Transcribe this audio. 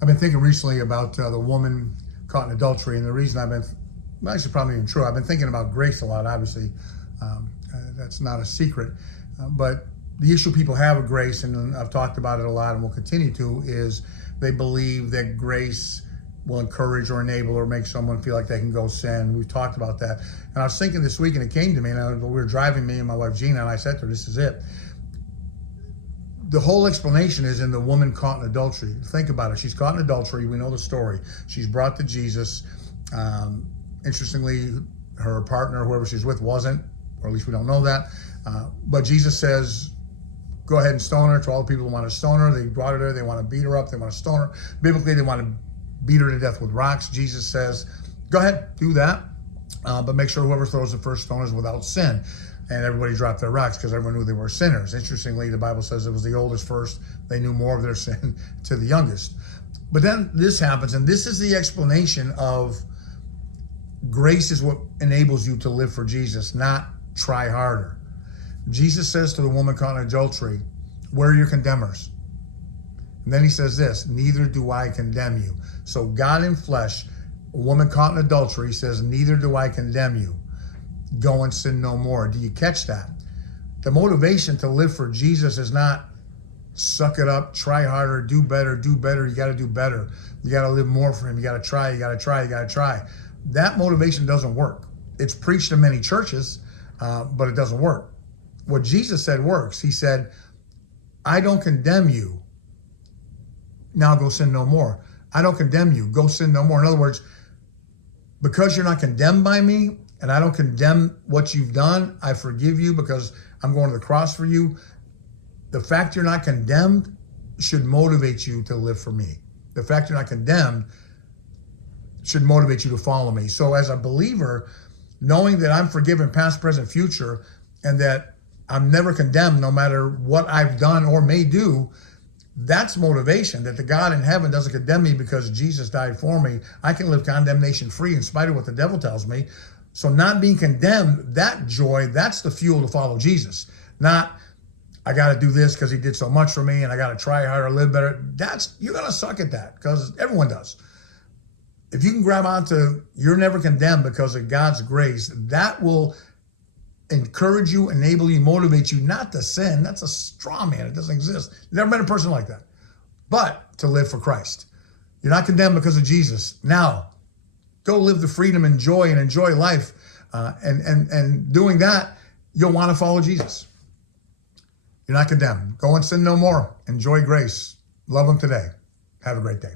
I've been thinking recently about the woman caught in adultery, and the reason well, actually probably even true, I've been thinking about grace a lot, obviously. That's not a secret. But the issue people have with grace, and I've talked about it a lot and will continue to, is they believe that grace will encourage or enable or make someone feel like they can go sin. We've talked about that. And I was thinking this week, and it came to me, and we were driving, me and my wife Gina, and I said to her, this is it. The whole explanation is in the woman caught in adultery. Think about it. She's caught in adultery. We know the story. She's brought to Jesus. Interestingly, her partner, whoever she's with, wasn't, or at least we don't know that. But Jesus says, go ahead and stone her. To all the people who want to stone her, they brought her there. They want to beat her up. They want to stone her. Biblically, they want to beat her to death with rocks. Jesus says, go ahead, do that. But make sure whoever throws the first stone is without sin. And everybody dropped their rocks because everyone knew they were sinners. Interestingly, the Bible says it was the oldest first. They knew more of their sin to the youngest. But then this happens, and this is the explanation of grace is what enables you to live for Jesus, not try harder. Jesus says to the woman caught in adultery, where are your condemners? And then he says this, neither do I condemn you. So God in flesh, a woman caught in adultery, says, neither do I condemn you. Go and sin no more. Do you catch that? The motivation to live for Jesus is not suck it up, try harder, do better, do better. You got to do better. You got to live more for him. You got to try, you got to try, you got to try. That motivation doesn't work. It's preached in many churches, but it doesn't work. What Jesus said works. He said, I don't condemn you. Now go sin no more. I don't condemn you. Go sin no more. In other words, because you're not condemned by me, and I don't condemn what you've done, I forgive you because I'm going to the cross for you. The fact you're not condemned should motivate you to live for me. The fact you're not condemned should motivate you to follow me. So as a believer, knowing that I'm forgiven past, present, future, and that I'm never condemned no matter what I've done or may do, that's motivation, that the God in heaven doesn't condemn me because Jesus died for me. I can live condemnation free in spite of what the devil tells me. So not being condemned, that joy, that's the fuel to follow Jesus. Not, I got to do this because he did so much for me and I got to try harder, live better. You're going to suck at that because everyone does. If you can grab onto, you're never condemned because of God's grace, that will encourage you, enable you, motivate you not to sin. That's a straw man. It doesn't exist. Never been a person like that. But to live for Christ. You're not condemned because of Jesus. Now, go live the freedom and joy and enjoy life. And doing that, you'll want to follow Jesus. You're not condemned. Go and sin no more. Enjoy grace. Love him today. Have a great day.